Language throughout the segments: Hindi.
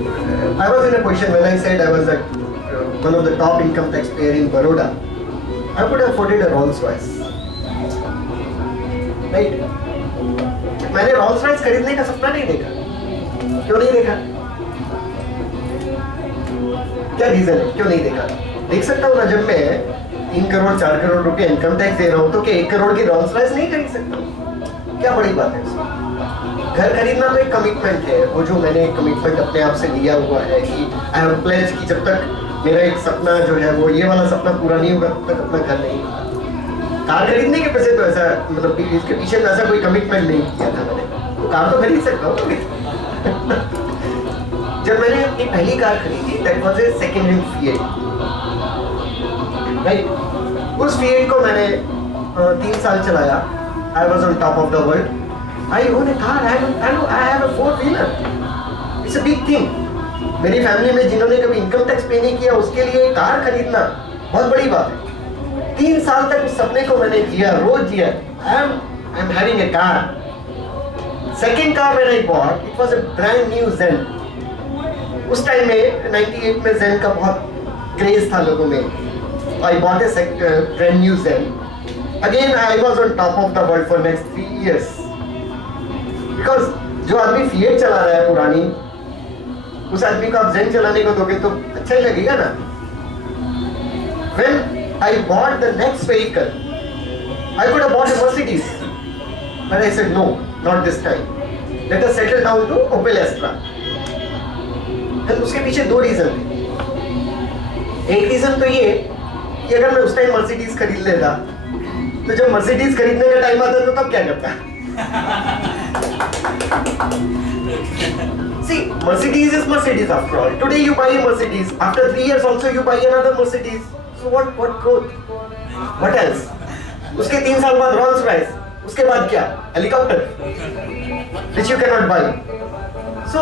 I was in a position when I said I was one of the top income taxpayer in Baroda. I could have afforded a Rolls Royce, right? मैंने Rolls Royce खरीदने का सपना नहीं देखा। क्यों नहीं देखा? क्या रीजन है? क्यों नहीं देखा? देख सकता हूँ ना, जब मैं 3 करोड़ 4 करोड़ रुपए इनकम टैक्स दे रहा हूँ तो क्या 1 करोड़ की Rolls Royce नहीं खरीद सकता हूँ? क्या बड़ी बात है उसमें? घर खरीदना तो एक कमिटमेंट है, वो जो मैंने कमिटमेंट अपने आप से लिया हुआ है कि आई हैव प्लेज कि जब तक मेरा एक सपना जो है वो ये वाला सपना पूरा नहीं होगा तब तक अपना घर नहीं होगा। कार खरीदने के पैसे तो ऐसा मतलब इसके पीछे तो ऐसा कोई कमिटमेंट नहीं किया था मैंने, तो कार तो खरीद सकता हूँ। जब मैंने अपनी पहली कार खरीदी that was a second hand fiat, right? उस फिएट को मैंने 3 साल चलाया। I was on top of the world. I own a car. I have a 4-wheeler. It's a big thing. मेरी फैमिली में जिन्होंने कभी इनकम टैक्स पे नहीं किया उसके लिए कार खरीदना बहुत बड़ी बात है। 3 साल तक उस सपने को मैंने जिया, रोज जिया। I'm having a car. Second car when I bought, it was a brand new Zen. उस टाइम में 98 में Zen का बहुत क्रेज था लोगों में। I bought a brand new Zen. Again I was on top of the world for next 3 years. Because जो आदमी फिएट चला रहा है पुरानी, उस आदमी को आप जेन चलाने को दोगे तो अच्छा ही लगेगा ना। When I bought the next vehicle, I could have bought a Mercedes, but I said no, not this time. Let us settle down to Opel Astra. And उसके पीछे 2 रीजन थे। एक रीजन तो ये कि अगर मैं उस टाइम मर्सिडीज खरीद लेता तो जब मर्सिडीज खरीदने का टाइम आता तो तब क्या करता? See, Mercedes is Mercedes after all. Today you buy a Mercedes. After 3 years also you buy another Mercedes. So what growth? What else? उसके 3 साल बाद Rolls Royce. उसके बाद क्या? Helicopter, which you cannot buy. So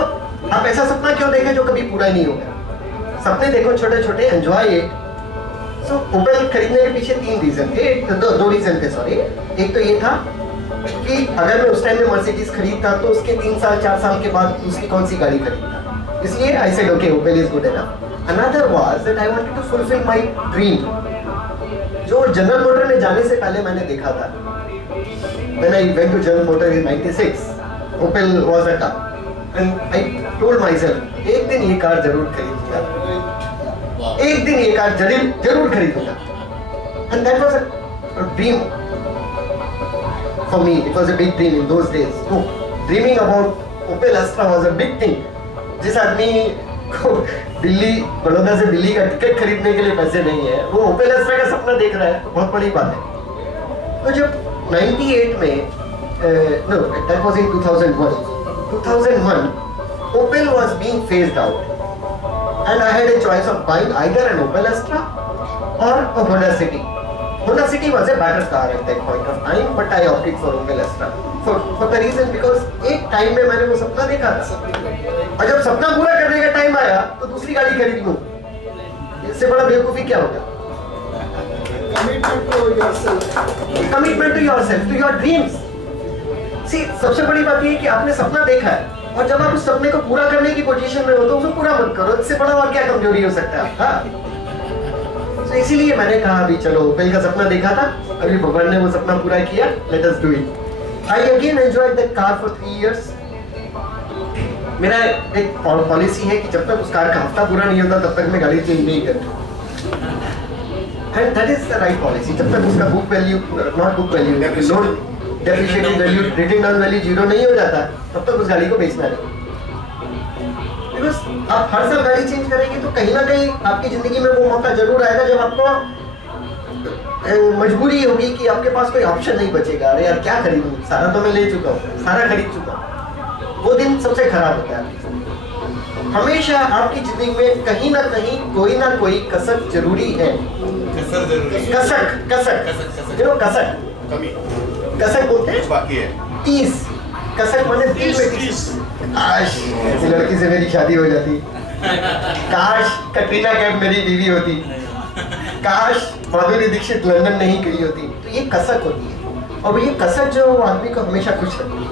आप ऐसा सपना क्यों देखें जो कभी पूरा नहीं होगा? सपने देखो छोटे छोटे, enjoy it. So Opel खरीदने के पीछे 3 रीजन थे, 2 रीजन थे सॉरी। एक तो ये था कि अगर मैं उस टाइम में मर्सिडीज खरीदता तो उसके 3 साल 4 साल के बाद उसकी कौन सी गाड़ी खरीदता, इसलिए I said okay Opel is good enough. Another was that I wanted to fulfil my dream, जो जनरल मोटर में जाने से पहले मैंने देखा था। When I went to General Motor in 96, Opel was a car and I told myself एक दिन ये कार जरूर खरीदूंगा, एक दिन ये कार जरूर खरीदूंगा। And that was a dream for me. It was a big dream in those days. So, dreaming about Opel Astra was a big thing. जिस आदमी को दिल्ली बड़ौदा से दिल्ली का टिकट खरीदने के लिए पैसे नहीं है, वो Opel Astra का सपना देख रहा है, बहुत बड़ी बात है। तो जब 98 में no, that was in 2001, Opel was being phased out and I had a choice of buying either an Opel Astra or a Honda City. Honda City was a better car at that point of time, but I opted for Opel Astra for the reason because एक टाइम में मैंने वो सपना देखा था और जब सपना पूरा करने का टाइम आया तो दूसरी गाड़ी खरीद लूं, इससे बड़ा बेवकूफी क्या होगा? Commitment to yourself, to your dreams. See, सबसे बड़ी बात ये है कि आपने सपना देखा है और जब आप उस सपने को पूरा करने की पोजीशन में हो तो उसे पूरा मत करो, इससे बड़ा और क्या कमजोरी हो सकता है? हाँ, तो इसीलिए मैंने कहा अभी चलो Opel का सपना देखा था, अभी भगवान ने वो सपना पूरा किया, let us do it. I again enjoyed that car for 3 years. मेरा एक पॉलिसी है कि जब तक उस कार का हफ्ता पूरा नहीं होता तब तक मैं गाड़ी चेंज नहीं करता। And that is the right policy. जब तक उसका book value, not book value, loan depreciating value, return down value 0 नहीं हो जाता तब तक उस गाड़ी को बेचना नहीं। बिकॉज आप हर साल गाड़ी चेंज करेंगे तो कहीं ना कहीं आपकी जिंदगी में वो मौका जरूर आएगा जब आपको मजबूरी होगी कि आपके पास कोई ऑप्शन नहीं बचेगा। अरे यार क्या खरीदूं, सारा तो मैं ले चुका हूँ, सारा खरीद चुका हूँ। वो दिन सबसे खराब होता है। हमेशा आपकी जिंदगी में कहीं ना कहीं कोई ना कोई कसक जरूरी है। कसक बोलते हैं, बाकी है तीस कसक माने दिल में तीस। काश ऐसी लड़की से मेरी शादी हो जाती, काश कटरीना कैफ मेरी बीवी होती, काश माधुरी दीक्षित लंदन नहीं गई होती। तो ये कसक होती है और ये कसक जो आदमी को हमेशा खुश रखती है।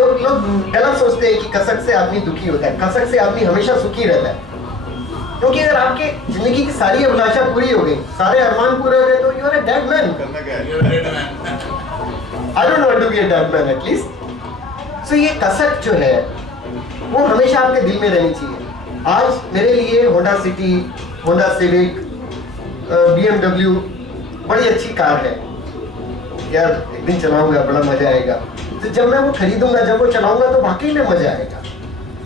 लोग गलत सोचते हैं कि कसक से आदमी दुखी होता है। कसक से आदमी हमेशा सुखी रहता है, क्योंकि अगर आपके जिंदगी की सारी अभिलाषा पूरी हो गई, सारे अरमान पूरे हो गए, तो you are a dead man. I don't want to be a dead man at least. So ये कसक जो है वो हमेशा आपके दिल में रहनी चाहिए। आज मेरे लिए Honda city, Honda civic, BMW बड़ी अच्छी कार है यार, एक दिन चलाऊंगा, बड़ा मजा आएगा। तो जब मैं वो खरीदूंगा, जब वो चलाऊंगा, तो वाकई में मजा आएगा।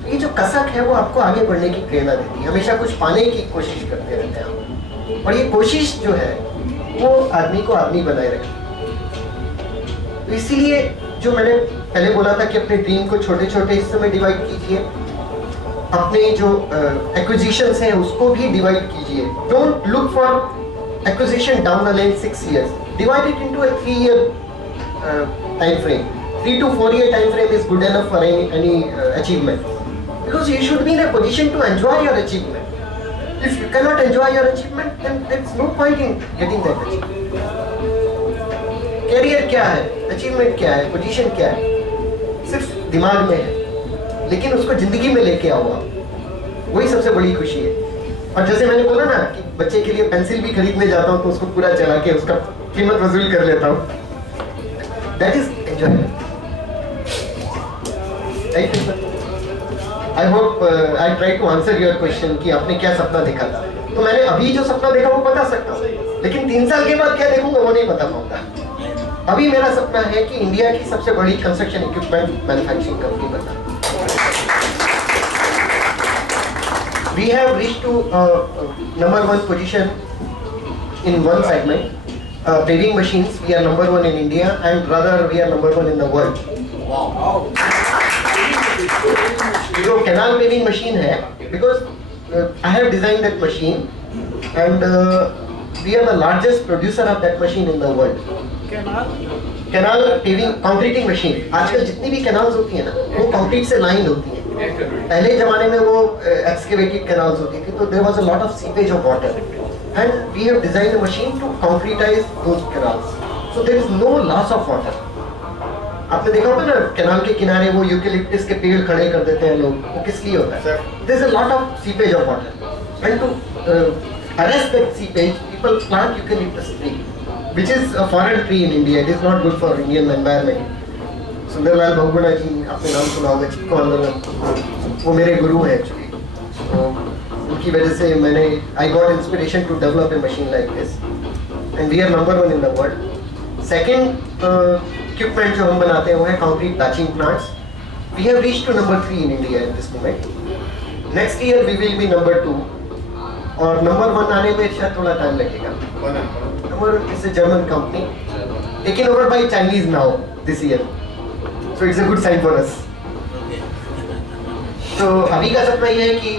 तो ये जो कसक है वो आपको आगे बढ़ने की प्रेरणा देती है, हमेशा कुछ पाने की कोशिश करते रहते हैं आप। और ये कोशिश जो है वो आदमी को आदमी बनाए रखती है। तो इसीलिए जो मैंने पहले बोला था कि अपने ड्रीम को छोटे छोटे हिस्सों में डिवाइड कीजिए, अपने जो एक्विजिशंस हैं उसको भी डिवाइड कीजिए। Don't look for acquisition down the line 6 years, divide it into a 3-year time frame. 3 to 4 year time frame is good enough for any achievement, because you should be in a position to enjoy your achievement. If you cannot enjoy your achievement, then there's no point in getting that achievement. Career क्या है, अचीवमेंट क्या है, पोजीशन क्या है, सिर्फ दिमाग में है, लेकिन उसको जिंदगी में लेके आओ आप, वही सबसे बड़ी खुशी है। और जैसे मैंने बोला ना कि बच्चे के लिए पेंसिल भी खरीदने जाता हूँ तो उसको पूरा चला के उसका कीमत वसूल कर लेता हूँ, that is enjoyment. I hope I try to answer your question कि आपने क्या सपना देखा था। तो मैंने अभी जो सपना देखा वो बता सकता हूँ, लेकिन 3 साल के बाद क्या देखूंगा वो नहीं बता पाऊंगा। अभी मेरा सपना है कि इंडिया की सबसे बड़ी कंस्ट्रक्शन इक्विपमेंट मैन्युफैक्चरिंग कंपनी बनना। We have reached to number 1 position in one segment, paving machines. We are number 1 in India, and rather we are number 1 in the world. Wow! जो canal paving machine है, because I have designed that machine, and we are the largest producer of that machine in the world. Canal paving concreting machine. आजकल जितनी भी canals होती है ना, वो concrete से lined होती है। पहले जमाने में वो excavated canals होती थी, तो there was a lot of seepage of water, and we have designed a machine to concretize those canals, so there is no loss of water. आपने देखा होगा ना, कैनाल के किनारे वो यूकेलिप्टस के पेड़ खड़े कर देते हैं लोग, वो किस लिए होता है? There is a lot of seepage of water, and to arrest that seepage, people plant eucalyptus tree, which is a foreign tree in India. It is not good for Indian environment. Sundarlal Bahuguna ji, आपने नाम सुना होगा, चिपको आंदोलन, वो मेरे गुरु हैं एक्चुअली। तो उनकी वजह से मैंने I got inspiration to develop a machine like this, and we are number 1 in the world. Second equipment जो हम बनाते हैं वो है concrete batching plants. We have reached to number 3 in India at this moment. Next year we will be number 2, और नंबर 1 आने में शायद थोड़ा टाइम लगेगा। Number is a German company, taken over by Chinese now this year, so it's a good sign for us. तो अभी का सपना ये है कि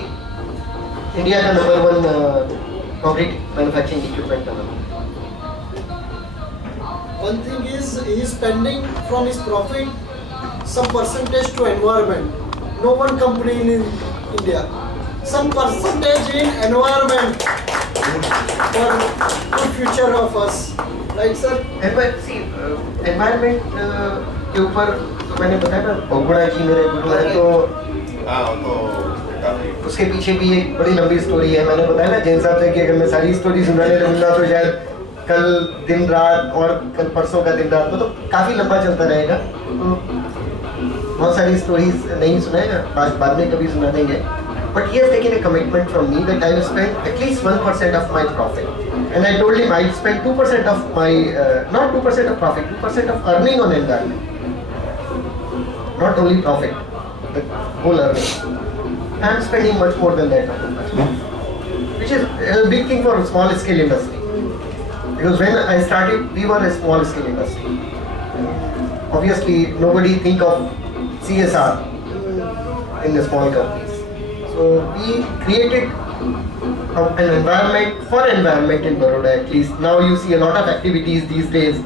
इंडिया का number 1 concrete manufacturing equipment banana. One thing is he is spending from his profit some percentage to environment. No one company in India. Some percentage in environment for good future of us. Right, sir? Environment के ऊपर तो मैंने बताया ना, बहुगुणा जी मेरे गुरु हैं, तो उसके पीछे भी एक बड़ी लंबी स्टोरी है। मैंने बताया ना जैन साहब से कि अगर मैं सारी स्टोरी सुनाने लगूंगा तो शायद कल दिन रात और कल परसों का दिन रात, तो काफ़ी लंबा चलता रहेगा। तो बहुत सारी स्टोरीज नहीं सुनाएगा, बाद में कभी सुना देंगे। But he has taken a commitment from me that I will spend at least 1% of my profit. And I told him I will spend 2% of my, not 2% of profit, 2% of earning on environment. Not only profit, the whole earning. I am spending much more than that on environment, which is a big thing for a small scale industry. Because when I started, we were a small scale industry. Obviously, nobody think of CSR in the small companies. So we created an environment for environment in Baroda at least. Now you see a lot of activities these days.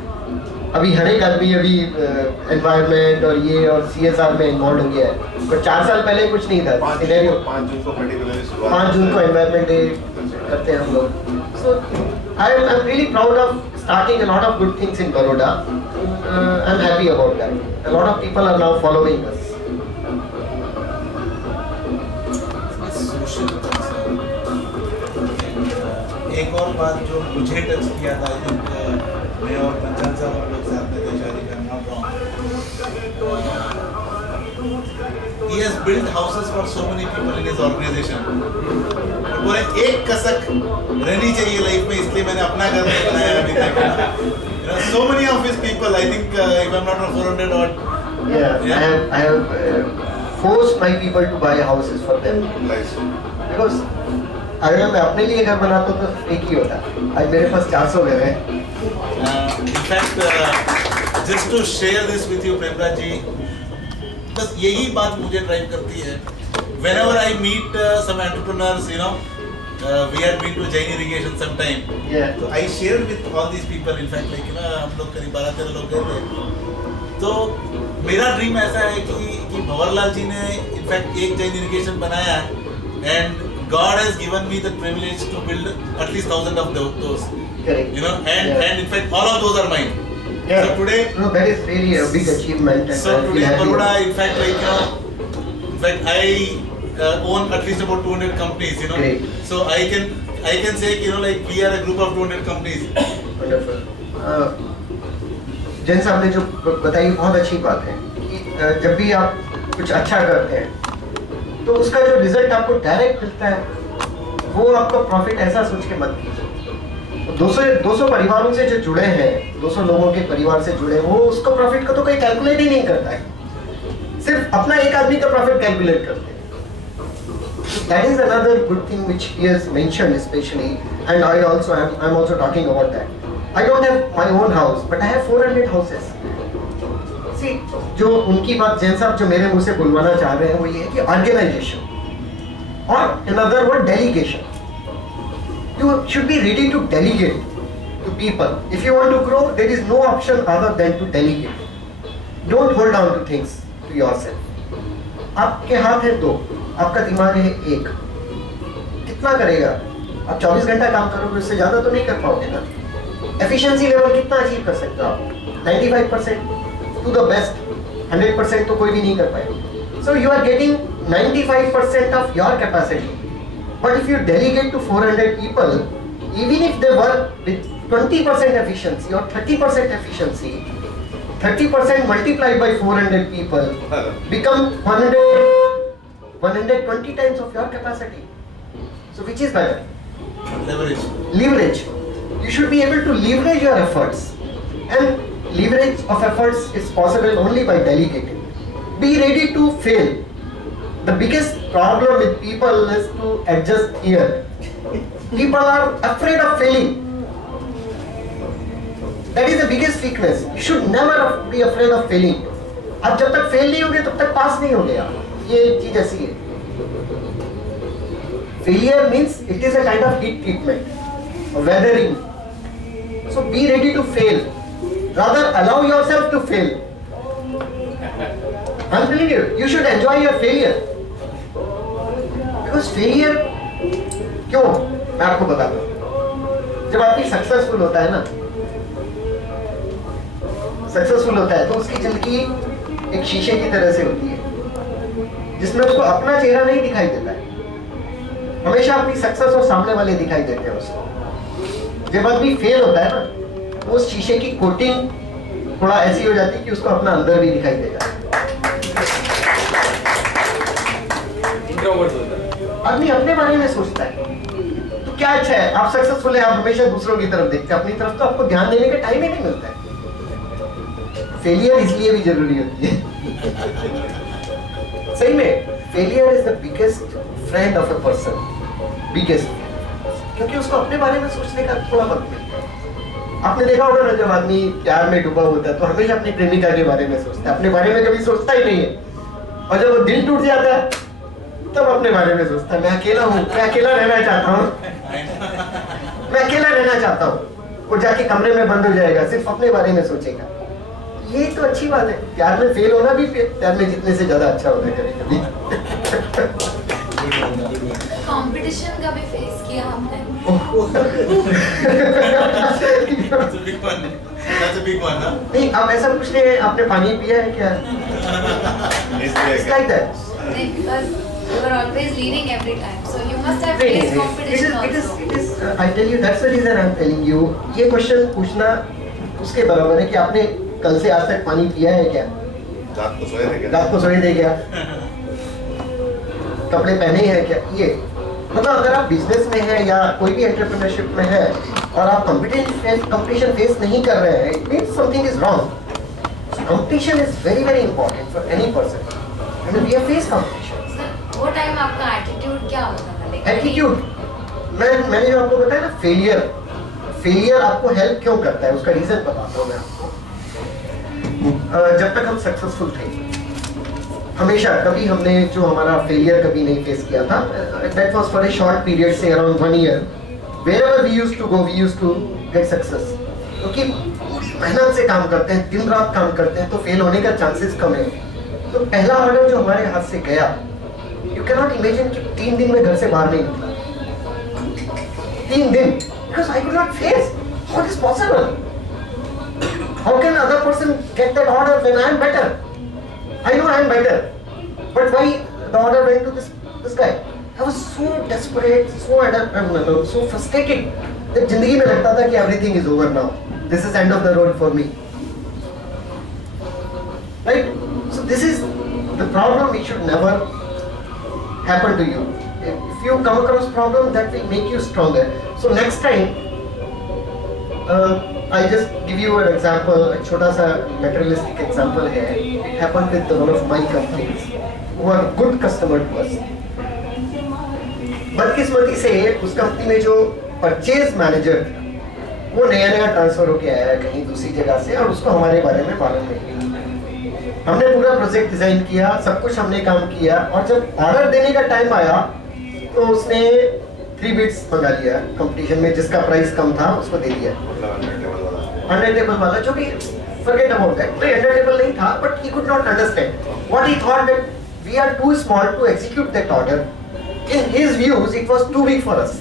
अभी हर एक आदमी अभी environment और ये और CSR में involved हो गया है। पर 4 साल पहले कुछ नहीं था। 5 जून को environment day करते हैं हम लोग। So I'm really proud of starting a lot of good things in Baroda. I'm happy about that. A lot of people are now following us. Question. एक और बात जो मुझे टच किया था, आई थिंक मैं और पंचायत साहब हम लोग साथ में थे शादी का, not wrong. He has built houses for so many people in his organization. बोले एक कसक रहनी चाहिए लाइफ में, इसलिए मैंने अपना घर नहीं बनाया अभी तक। So many of his people, I think if I'm not wrong, 400 odd. Yeah. I have forced my people to buy houses for them. Because अगर मैं अपने लिए घर बनाता तो एक ही होता, आज मेरे पास 400 घर हैं। In fact, just to share this with you, Premraj ji, बस यही बात मुझे ड्राइव करती है। Whenever I meet some entrepreneurs, you know, we had been to Jain Irrigation sometime. Yeah. So I shared with all these people. In fact, like हम लोग करीब 12-13 लोग गए थे। तो मेरा ड्रीम ऐसा है कि भंवरलाल जी ने इनफैक्ट एक जैन इरिगेशन बनाया है, and God has given me the privilege to build at least 1,000 of those. Correct. You know, and in fact all of those are mine. Yeah. So today, no, that is really a big achievement. And so today Baroda, in fact, like in fact I own at least about 200 companies. You know, Great. so I can say, you know, like we are a group of 200 companies. Wonderful. Jain साहब ने जो बताई बहुत अच्छी बात है कि जब भी आप कुछ अच्छा करते हैं तो उसका जो रिजल्ट आपको डायरेक्ट मिलता है वो आपका प्रॉफिट ऐसा सोच के मत कीजिए। 200 परिवारों से जो जुड़े हैं, 200 लोगों के परिवार से जुड़े, वो उसका प्रॉफिट को तो कोई कैलकुलेट ही नहीं करता है, सिर्फ अपना एक आदमी का प्रॉफिट कैलकुलेट करते हैं। That is another good thing which he has mentioned especially, and I'm also talking about that. I don't have my own house, but I have 400 houses. See, जो उनकी बात जैन साहब जो मेरे मुंह से बुलवाना चाह रहे हैं वो ये है कि ऑर्गेनाइजेशन और another word delegation. You should be ready to delegate to people. If you want to grow, there is no option other than to delegate. Don't hold on to things to yourself. आपके हाथ है 2, आपका दिमाग है 1, कितना करेगा? आप 24 घंटा काम करोगे, उससे ज्यादा तो नहीं कर पाओगे ना। एफिशिएंसी लेवल कितना अचीव कर सकते हो आप? 95% टू द बेस्ट, 100% तो कोई भी नहीं कर पाएगा। So you are getting 95% of your capacity. But if you delegate to 400 people, even if they work with 20% efficiency or 30% efficiency, 30% multiplied by 400 people become 120 times of your capacity. So which is better? Leverage. Leverage. You should be able to leverage your efforts, and leverage of efforts is possible only by delegating. Be ready to fail. The biggest problem with people is to adjust here. People are afraid of failing. That is the biggest weakness. You should never be afraid of failing. आप जब तक फेल नहीं होगे तब तक पास नहीं होगे आप। ये चीज ऐसी है। Failure means it is a kind of heat treatment, a weathering. So be ready to fail. Rather allow yourself to fail. I'm telling you, you should enjoy your failure. Because failure, क्यों? मैं आपको बताता हूँ। जब आदमी सक्सेसफुल होता है ना, सक्सेसफुल होता है तो उसकी जिंदगी एक शीशे की तरह से होती है, जिसमें उसको अपना चेहरा नहीं दिखाई देता है। हमेशा अपनी सक्सेस और सामने वाले दिखाई देते हैं उसको। जब आदमी फेल होता है ना, वो उस शीशे की कोटिंग थोड़ा ऐसी हो जाती है कि उसको अपना अंदर भी दिखाई देगा। आदमी अपने बारे में सोचता है तो क्या अच्छा है, आप सक्सेसफुल है, आप हमेशा दूसरों की तरफ देखते हैं, अपनी तरफ तो आपको ध्यान देने का टाइम ही नहीं मिलता है। फेलियर इसलिए भी जरूरी होती है। सही में failure is the biggest friend of a person, biggest, क्योंकि उसको अपने बारे में सोचने का थोड़ा वक्त मिलता है। आपने देखा होगा ना, जब आदमी प्यार में डूबा होता है तो हमेशा अपनी प्रेमिका के बारे में सोचता है, अपने बारे में कभी सोचता ही नहीं है। और जब वो दिल टूट जाता है तब अपने बारे में सोचता है, मैं अकेला हूँ, मैं अकेला रहना चाहता हूँ, मैं अकेला रहना चाहता हूँ। वो जाके कमरे में बंद हो जाएगा, सिर्फ अपने बारे में सोचेगा। ये तो अच्छी बात है। प्यार में फेल होना भी प्यार में जीतने से ज्यादा अच्छा होता है कभी-कभी। कंपटीशन का भी फेस किया हमने। That's a big one. That's a big one, huh? नहीं, आप ऐसा पूछ रहे हैं, आपने पानी पिया है क्या? It's like that. नहीं, because You were always leading every time, so you must have faced competition also. It is. I tell you, that's the reason I'm telling you. ये क्वेश्चन पूछना उसके बराबर है कि आपने कल से आज तक पानी पिया है क्या? रात को सोए थे क्या? रात को सोए थे क्या? कपड़े पहने हैं क्या? ये मतलब अगर आप बिजनेस में है या कोई भी एंटरप्रेन्योरशिप में है और आप कंपटीशन फेस नहीं कर रहे हैं, it means something is wrong. Competition is very very important for any person. I mean, we have faced competition. Sir, वो टाइम आपका एटीट्यूड क्या होता था? Like, एटीट्यूड, मैंने जो आपको बताया ना, फेलियर आपको हेल्प क्यों करता है, उसका रीजन बताता हूँ मैं आपको। जब तक हम सक्सेसफुल थे, हमेशा कभी हमने जो हमारा फेलियर कभी नहीं फेस किया था। That was for a short period से around 1 year. Wherever we used to go, we used to get success. क्योंकि मेहनत से काम करते हैं, दिन रात काम करते हैं, तो फेल होने का चांसेस कम है। तो पहला ऑर्डर जो हमारे हाथ से गया, यू कैन नॉट इमेजिन कि 3 दिन में घर से बाहर नहीं निकला। 3 दिन, because I could not face. How is possible? How can other person get that order when I am better? I know I am better, but why the order went to this guy? I was so desperate, so frustrated that जिंदगी में लगता था कि everything is over now. This is end of the road for me. Right? So this is the problem. It should never happen to you. If you come across problem, that will make you stronger. So next time, I just give you an example, a छोटा सा materialistic example है. It happened with one of my companies who are good customer to us. बदकिस्मती से उस कंपनी में जो परचेज मैनेजर था, वो नया ट्रांसफर होके आया है कहीं दूसरी जगह से, और उसको हमारे बारे में मालूम नहीं। हमने पूरा प्रोजेक्ट डिजाइन किया, सब कुछ हमने काम किया, और जब ऑर्डर देने का टाइम आया तो उसने 3 बिट्स मंगा लिया कंपटीशन में, जिसका प्राइस कम था उसको दे दिया। अंडर टेबल वाला, जो भी forget about that, कोई अंडर टेबल नहीं था, but he could not understand what he thought that we are too small to execute that order. In his views, it was too big for us,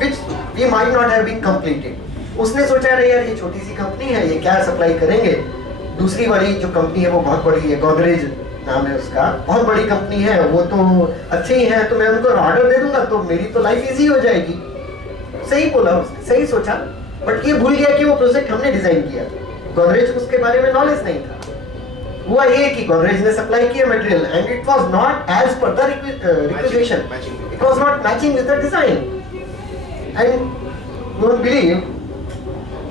which we might not have been completed. उसने सोचा रहे यार ये छोटी सी कंपनी है, ये क्या सप्लाई करेंगे। दूसरी वाली जो कंपनी है वो बहुत बड़ी है, गोदरेज नाम है उसका, बहुत बड़ी कंपनी है, वो तो अच्छे ही है, तो मैं उनको ऑर्डर दे दूंगा तो मेरी तो लाइफ इजी हो जाएगी। सही बोला उसने, सही सोचा, बट ये भूल गया कि वो प्रोजेक्ट हमने डिजाइन किया। गोदरेज को उसके बारे में नॉलेज नहीं था। हुआ ये कि गोदरेज ने सप्लाई किया material, and it was not as per the requisition, it was not matching with the design, and don't believe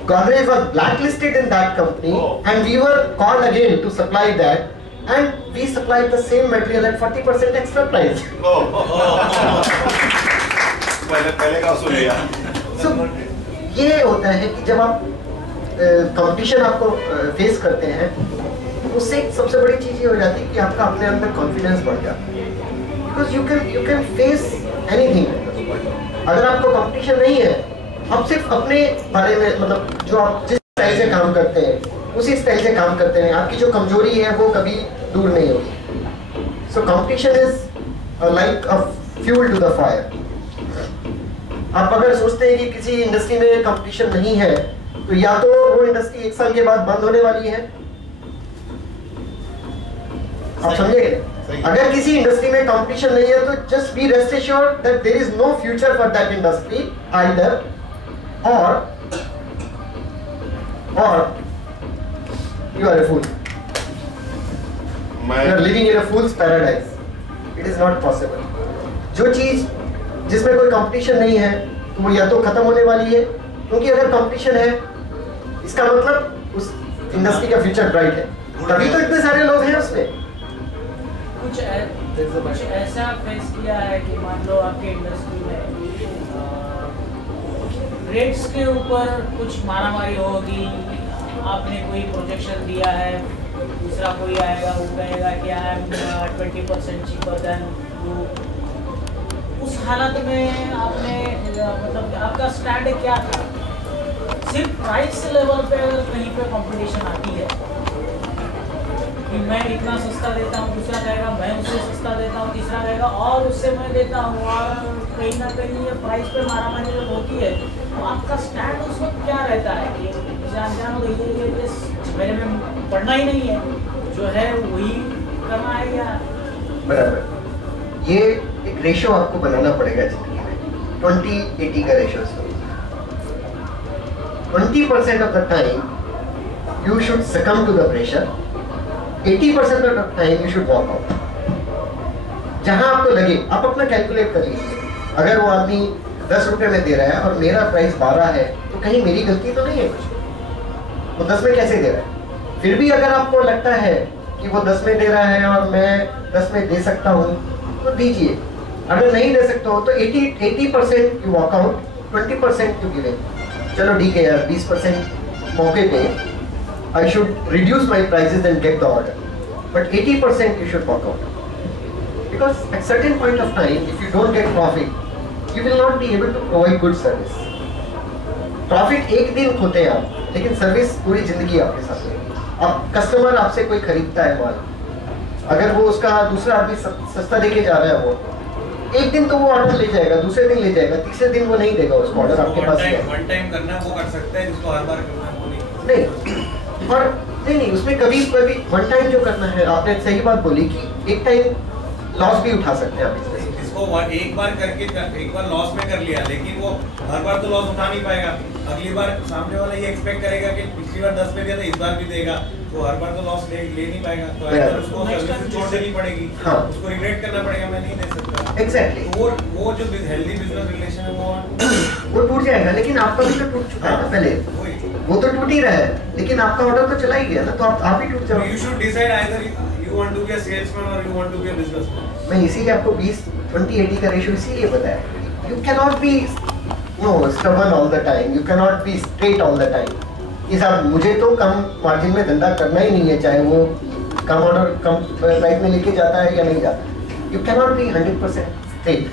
Godrej was blacklisted in that company, and we were called again to supply that, and we supplied the same material at 40% extra price. पहले का सुन लिया। So ये होता है कि जब आप कंपटीशन आपको फेस करते हैं, उससे एक सबसे बड़ी चीज ये हो जाती है कि आपका अपने अंदर कॉन्फिडेंस बढ़ जाता है, because you can face anything. अगर आपको कंपटीशन नहीं है, आप सिर्फ अपने बारे में, मतलब जो आप जिस स्टाइल से काम करते हैं उसी स्टाइल से काम करते हैं, आपकी जो कमजोरी है वो कभी दूर नहीं होगी। So competition is like a fuel to the fire. आप अगर सोचते हैं कि किसी इंडस्ट्री में कंपटीशन नहीं है, तो या तो वो इंडस्ट्री 1 साल के बाद बंद होने वाली है, आप समझे? अगर किसी इंडस्ट्री में कंपटीशन नहीं है, तो just be rest assured that there is no future for that industry either, or you are a fool. You are living in a fool's paradise. It is not possible. जो चीज जिसमें कोई कंपटीशन नहीं है, तो वो या तो खत्म होने वाली है, क्योंकि अगर कंपटीशन है इसका मतलब उस इंडस्ट्री का फ्यूचर ब्राइट है, तभी तो इतने सारे लोग हैं उसमें। कुछ ऐसा फेस किया है कि मान लो आपके इंडस्ट्री में रेट्स के ऊपर कुछ मारामारी होगी, आपने कोई प्रोजेक्शन दिया है, दूसरा कोई आएगा वो कहेगा कि I am 20% cheaper than you, उस हालत में आपने मतलब आपका स्टैंड क्या था? सिर्फ प्राइस लेवल पे अगर कहीं पे कंपटीशन आती है कि मैं इतना सस्ता देता हूँ, दूसरा कहेगा मैं उससे सस्ता देता हूँ, तीसरा कहेगा और उससे मैं देता हूँ, और कहीं ना कहीं ये प्राइस पे मारामारी जब होती है, तो आपका स्टैंड उस वक्त क्या रहता है कि जानो ये मेरे में पढ़ना ही नहीं है, जो है वही करना है या? बराबर। ये एक रेशो आपको बनाना पड़ेगा जिंदगी में, 20-80 का ratio. 20% of the time you should succumb to the pressure, 80% of the time you should walk out. जहां आपको लगे आप अपना कैलकुलेट कर लीजिए, अगर वो आदमी 10 रुपए में दे रहा है और मेरा प्राइस 12 है तो कहीं मेरी गलती तो नहीं है कुछ, वो 10 में कैसे दे रहा है। फिर भी अगर आपको लगता है कि वो 10 में दे रहा है और मैं 10 में दे सकता हूँ तो दीजिए, अगर नहीं दे सकते हो तो 80% you walk out, 20% you give in. चलो ठीक है यार, 20% मौके पे I should reduce my prices and get the order, but 80% you should walk out, because at certain point of time if you don't get profit you will not be able to provide good service. Profit एक दिन खोते हैं आप, लेकिन सर्विस पूरी जिंदगी आपके साथ रहेगी। अब कस्टमर आपसे कोई खरीदता है माल, अगर वो उसका दूसरा आदमी सस्ता देके जा रहा है, वो एक दिन तो वो ऑर्डर ले जाएगा, दूसरे दिन ले जाएगा, तीसरे दिन वो नहीं देगा उसको ऑर्डर आपके पास। वन टाइम करना वो कर सकता है, जिसको हर बार करना है वो नहीं। और नहीं उसमें कभी कभी वन टाइम जो करना है, आपने सही बात बोली कि एक टाइम लॉस भी उठा सकते हैं आप इसको एक बार करके एक बार लॉस में कर लिया, लेकिन वो हर बार तो लॉस उठा नहीं पाएगा। अगली बार सामने वाला ये एक्सपेक्ट करेगा कि पिछली बार 10 में दिया था इस बार भी देगा, तो हर बार तो लॉस ले नहीं पाएगा, तो ऐसा उसको सर्विस छोड़ देनी पड़ेगी। हाँ। उसको रिग्रेट करना पड़ेगा, मैं नहीं दे सकता। एग्जैक्टली वो जो हेल्दी बिजनेस रिलेशन है वो टूट जाएगा। लेकिन आपका भी तो टूट चुका है ना पहले, वो तो टूट ही रहा है, लेकिन आपका ऑर्डर तो चला ही गया ना, तो आप ही टूट जाओ। You should decide either you want to be a salesman or you want to be a businessman. मैं इसीलिए आपको 20-20-80 का रेशियो इसीलिए बताया। You cannot be stubborn all the time. You cannot be straight all the time. कि साहब मुझे तो कम मार्जिन में धंधा करना ही नहीं है, चाहे वो कम ऑर्डर कम प्राइस में लेके जाता है या नहीं जाता। You cannot be 100% straight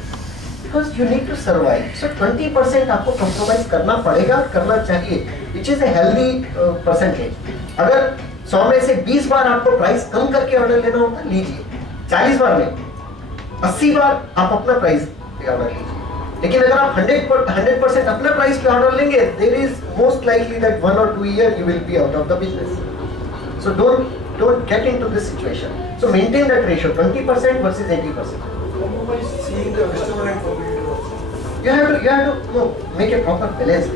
because you need to survive. So 20% आपको compromise करना पड़ेगा, करना चाहिए, which is a healthy percentage. अगर 100 में से 20 बार आपको प्राइस कम करके ऑर्डर लेना होता है, लीजिए। 40 बार में 80 बार आप अपना प्राइस पे ऑर्डर लीजिए। लेकिन अगर आप 100% अपने प्राइस पे ऑर्डर लेंगे, there is most likely that 1 or 2 years you will be out of the business. So don't get into this situation. So maintain that ratio, 20% versus 80%. Seeing the customer and competitor. You have to make a proper balance.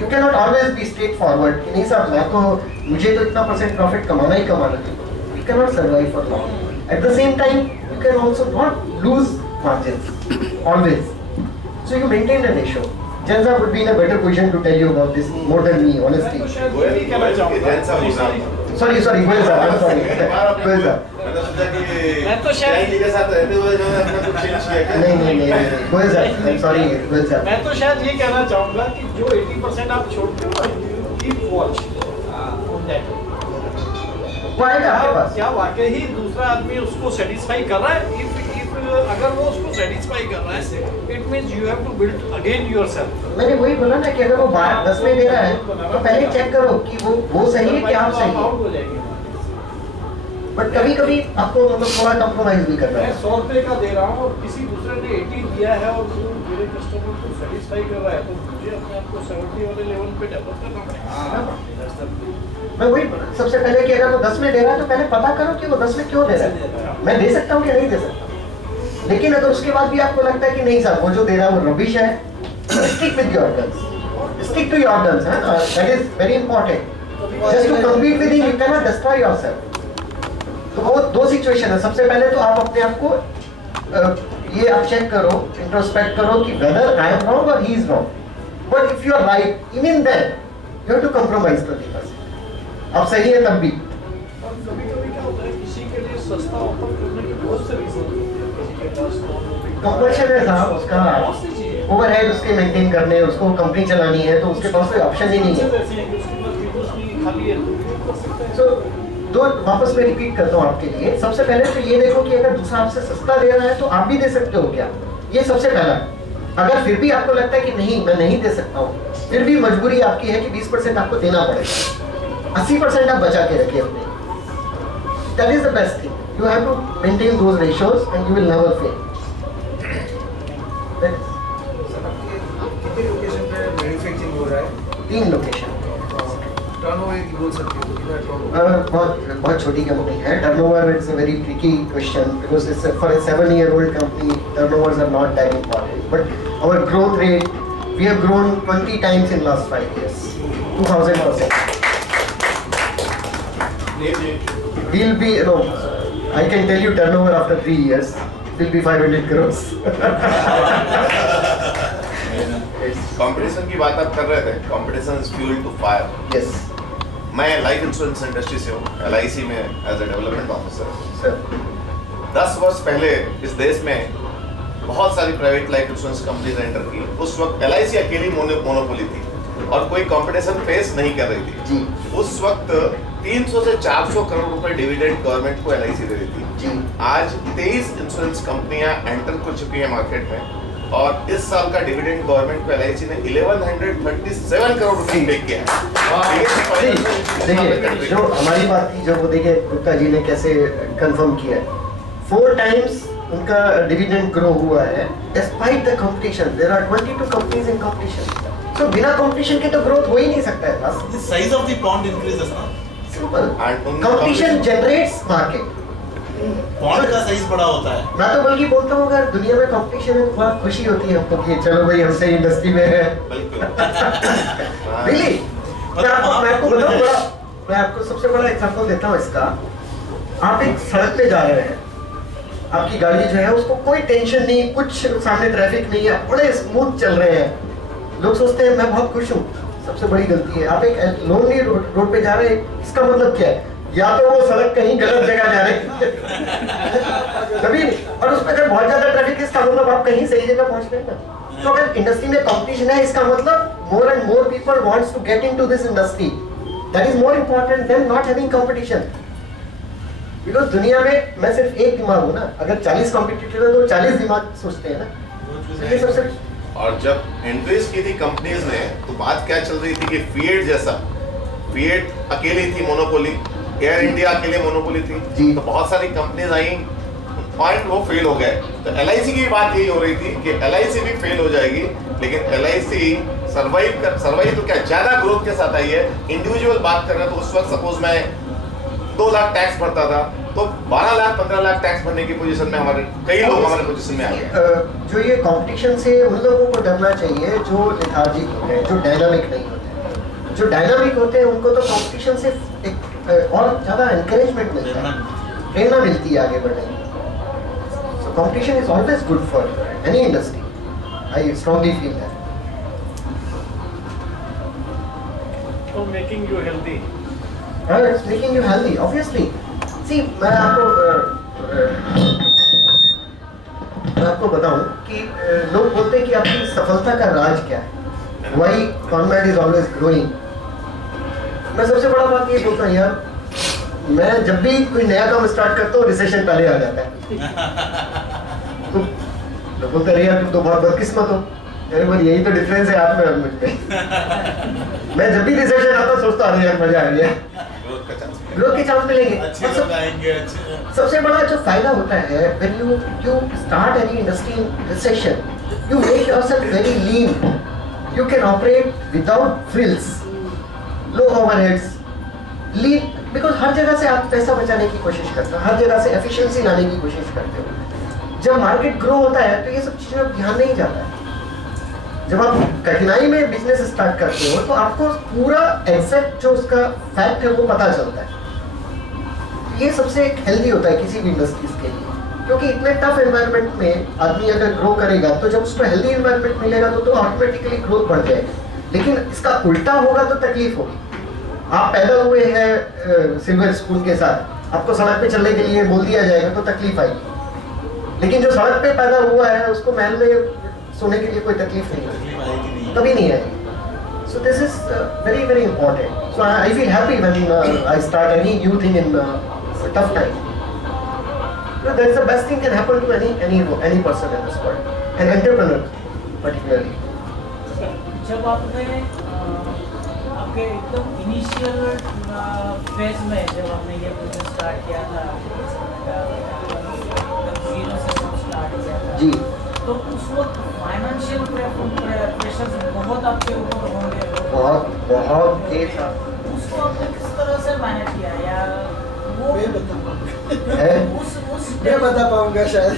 You cannot always be straightforward कि नहीं साहब मैं तो मुझे तो इतना % प्रॉफिट कमाना ही कमाना है। You cannot survive for long. At the same time, you can also not lose margins always. So you maintain the ratio. Janza would be in a better position to tell you about this more than me, honestly. Sorry, Goel sir, I'm sorry. Goel sir. मैं तो शायद के साथ रहते हुए जो है अपना कुछ चेंज किया। नहीं, Goel sir, I'm sorry, Goel sir. मैं तो शायद ये कहना चाहूँगा कि जो 80% आप छोड़ते हो, keep watch on that. वो आएगा आपके पास। क्या वाकई ही दूसरा आदमी उसको सेटिस्फाई कर रहा है? अगर वो उसको सेटिस्फाई कर रहा है, it means you have to build again yourself. मैंने वही बोला ना कि अगर वो 10 में दे रहा है, तो पहले चेक करो कि वो सही है कि आप सही है। बट कभी-कभी आपको मतलब थोड़ा कॉम्प्रोमाइज भी करना है। मैं 100 रुपए का दे रहा हूँ और किसी दूसरे ने 80 दिया है और वो मेरे कस्टमर को सेटिस्फाई कर रहा है, तो मुझे अपने आप को 70 वाले लेवल पे डेवलप करना पड़ेगा। मैं वही बोला सबसे पहले कि अगर वो 10 में दे रहा है तो पहले पता करो कि वो 10 में क्यों दे रहा है। मैं दे सकता हूँ कि नहीं दे सकता। लेकिन अगर उसके बाद भी आपको लगता है कि नहीं साहब वो जो दे रहा है वो रबिश है, stick with your guns, stick to your guns, है ना, that is very important. Just to compete with him you can not destroy yourself. तो वो दो सिचुएशन है। सबसे पहले तो आप अपने आप को ये आप चेक करो, इंट्रोस्पेक्ट करो कि वेदर आई एम रॉन्ग और he is wrong. But if you are right, even then you have to compromise 20%। आप सही है तब भी। और कभी-कभी क्या होता है, किसी के लिए सस्ता ऑफर करने के बहुत से रीजन होते हैं। कंपल्शन है साहब, उसका ओवरहेड उसके मेंटेन करने, उसको कंपनी चलानी है, तो उसके पास कोई ऑप्शन ही नहीं है। तो दो वापस मैं रिपीट करता हूँ आपके लिए। सबसे पहले तो ये देखो कि अगर दूसरा आपसे सस्ता दे रहा है तो आप भी दे सकते हो क्या, ये सबसे पहला। अगर फिर भी आपको लगता है कि नहीं मैं नहीं दे सकता हूँ, फिर भी मजबूरी आपकी है कि 20% आपको देना पड़ेगा, 80% आप बचा के रखिए अपने। That is the best thing. You have to maintain those ratios and you will never fail. कितने लोकेशन पे मैन्युफैक्चरिंग हो रहा है? 3 लोकेशन। टर्नओवर कंपनी बोल सकते हो बहुत छोटी कंपनी है. Turnover is a very tricky question because it's for a 7-year-old company. Turnovers are not that important, but our growth rate, we have grown 20 times in last 5 years, 2000%. We'll be, I can tell you turnover after 3 years will be 500 crores. Competition की बात आप कर रहे थे. Competition is fuel to fire. Yes, मैं लाइफ इंश्योरेंस इंडस्ट्री से हूँ, LIC में as a development officer. sir. 10 वर्ष पहले इस देश में बहुत सारी private life insurance companies enter की. उस वक्त LIC अकेली मोनोपोली थी और कोई कंपटीशन फेस नहीं कर रही थी. जी. उस वक्त 300 से 400 करोड़ रुपए डिविडेंड गवर्नमेंट को LIC दे रही थी. जी. आज 23 इंश्योरेंस कंपनियां एंटर कर चुकी हैं मार्केट में और इस साल का डिविडेंड गवर्नमेंट को LIC ने 1137 करोड़ रुपए पे किया है. देखिए जो हमारी बात थी, जो वो देखिए गुप्ता जी ने कैसे कंफर्म किया है, 4 times उनका डिविडेंड ग्रो हुआ है despite the competition. There are 22 companies in competition. तो बिना कंपटीशन के तो ग्रोथ हो ही नहीं सकता है. बस The size of the pond increases ना. सिंपल. And उन कंपटीशन जनरेट्स मार्केट. पॉन्ड का साइज बड़ा होता है. मैं तो बल्कि बोलता हूँ अगर दुनिया में कंपटीशन है तो बहुत खुशी होती है हमको कि चलो भाई हमसे इंडस्ट्री में है. बिल्कुल. Really? मैं आपको बताऊँ बड़ा, मैं आपको सबसे बड़ा एग्जांपल देता हूँ इसका. आप एक सड़क पे जा रहे हैं, आपकी गाड़ी जो है उसको कोई टेंशन नहीं, कुछ सामने ट्रैफिक नहीं है, बड़े स्मूथ चल रहे हैं. लोग सोचते हैं मैं बहुत खुश हूँ. सबसे बड़ी गलती है. आप एक लोनली रोड पे जा रहे हैं, इसका मतलब क्या है? या तो वो सड़क कहीं गलत जगह जा रही है कभी, और उसमें अगर बहुत ज्यादा ट्रैफिक है इसका मतलब आप कहीं सही जगह पहुंच रहे हैं ना. तो अगर इंडस्ट्री में कंपटीशन है इसका मतलब more and more people wants to get into this industry. That is more important than not having competition. Because दुनिया में मैं सिर्फ एक दिमाग हूँ ना. अगर 40 कॉम्पिटिटर है तो 40 दिमाग सोचते हैं ना. तो ये सबसे. और जब एंट्रीज की थी कंपनीज ने तो बात क्या चल रही थी कि फिएट जैसा, फिएट अकेली थी मोनोपोली, एयर इंडिया अकेले मोनोपोली थी. तो बहुत सारी कंपनीज आई और वो फेल हो गए. तो LIC की बात यही हो रही थी कि LIC भी फेल हो जाएगी, लेकिन LIC सर्वाइव तो क्या ज्यादा ग्रोथ के साथ आई है. इंडिविजुअल बात कर रहे हैं तो उस वक्त सपोज मैं 2 लाख टैक्स भरता था तो 12 लाख 15 लाख टैक्स भरने की पोजीशन में हमारे कई लोग हमारे पोजीशन में आ गए. जो ये कंपटीशन से उन लोगों को डरना चाहिए जो लेथार्जिक होते हैं, जो डायनामिक नहीं होते. जो डायनामिक होते हैं उनको तो कंपटीशन से एक और ज्यादा एनकरेजमेंट मिलता है, प्रेरणा मिलती है आगे बढ़ने की. So competition is always good for any industry. I strongly feel that. तो making you healthy. It's making you healthy obviously. See मैं आपको बताऊं कि लोग बोलते हैं कि आपकी सफलता का राज क्या है. Why Conrad is always growing? मैं सबसे बड़ा बात ये बोलता हूँ यार, मैं जब भी कोई नया काम स्टार्ट करता हूँ रिसेशन पहले आ जाता है. तो बोलते रहे यार तुम तो बहुत बदकिस्मत हो. अरे भाई यही तो डिफरेंस है आप में और मुझ में. मैं जब भी रिसेशन आता हूँ सोचता हूँ यार मजा आ गया, ग्रोथ के चांस मिलेंगे. सबसे बड़ा जो फायदा होता है when you start any industry in recession, you make yourself very lean. You can operate without frills, low overheads, lean, because हर जगह से आप पैसा बचाने की कोशिश करते हो, हर जगह से एफिशिएंसी लाने की कोशिश करते हो. जब मार्केट ग्रो होता है तो ये सब चीज़ों पर ध्यान नहीं जाता है. जब आप कठिनाई में बिजनेस स्टार्ट करते हो तो आपको पूरा एग्जैक्ट जो उसका फैक्ट है वो पता चलता है. ये सबसे हेल्दी होता है किसी भी इंडस्ट्रीज के लिए, क्योंकि इतने टफ एनवायरनमेंट में आदमी अगर ग्रो करेगा तो जब उसको हेल्दी एनवायरनमेंट मिलेगा तो ऑटोमेटिकली ग्रोथ बढ़ जाएगी. लेकिन इसका उल्टा होगा तो तकलीफ होगी. आप पैदा हुए हैं सिल्वर स्पून के साथ, आपको सड़क पे चलने के लिए बोल दिया जाएगा तो तकलीफ आएगी. लेकिन जो सड़क पे पैदा हुआ है उसको महल में सोने के लिए कोई तकलीफ नहीं होगी, कभी नहीं आएगी. So this is very very important. So I feel happy when I start any new thing in a tough time. No, that's the best thing can happen to any person in this world, an entrepreneur particularly. जब आपने आपके एकदम इनिशियल फेज में जब आपने ये बिजनेस स्टार्ट किया था, जीरो से स्टार्ट किया था जी, तो उस वक्त फाइनेंशियल प्रेशर्स बहुत आपके ऊपर होंगे. बहुत बहुत था. उस उसको आपने किस तरह से मैनेज किया या वो मैं बता पाऊंगा है? उस मैं बता पाऊंगा शायद